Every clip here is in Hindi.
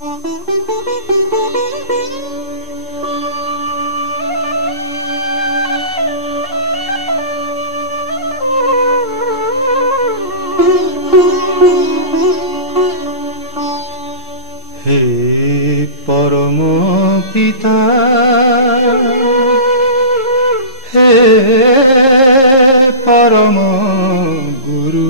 हे परम पिता हे परम गुरु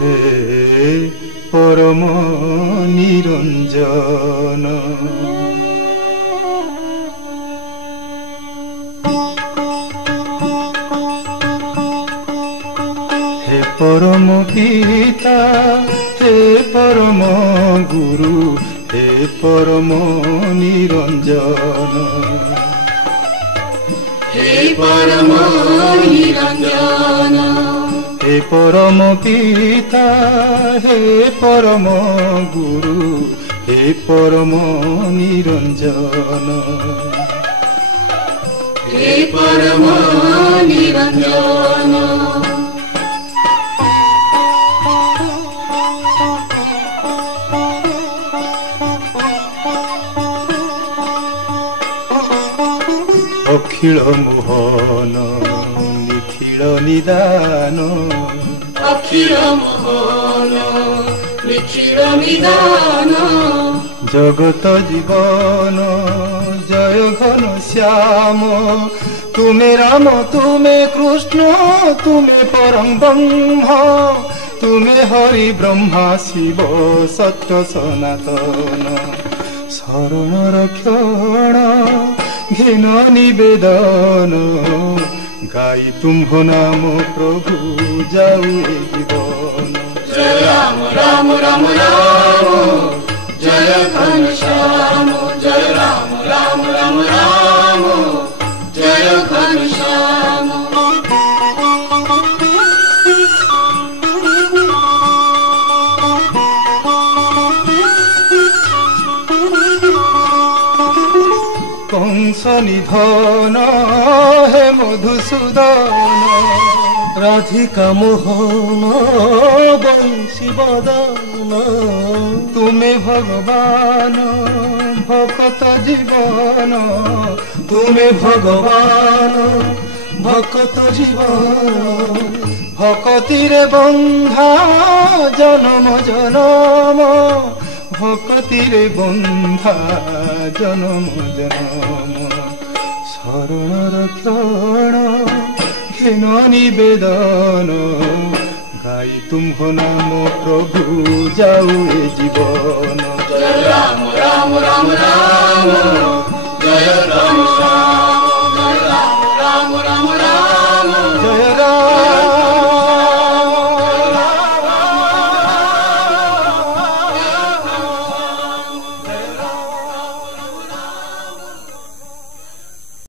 हे परम निरंजन हे परम पिता हे परम गुरु हे परम निरंजन हे परम निरंजन हे परम पिता हे परम गुरु हे परम निरंजन हे परम निरंजन अखिल मोहन निखिल निदान अखिल मोहन निखिल निदान जगत जीवन जय घन श्याम तुमे राम तुमे कृष्ण तुमे परम ब्रह्म तुमे हरि ब्रह्मा शिव सत्य सनातन शरण रक्षण घेन निवेदन गाई तुम्ह नाम प्रभु जाऊ जीवन जय राम राम राम राम जय घनश्याम जय राम राम राम राम जय घनश्याम कंस निधन हे मधुसूदन राधिका मोहन बंशी बदन तुमे भगवान भक्त जीवन तुमे भगवान भक्त जीवन भक्तिरे बंधा जन्म जन्म भक्तिरे बंधा जन्म जन्म शरण रक्षण घेन निवेदन गाई तुम्ह नाम प्रभु जाऊ जीवन जय राम राम राम राम जय राम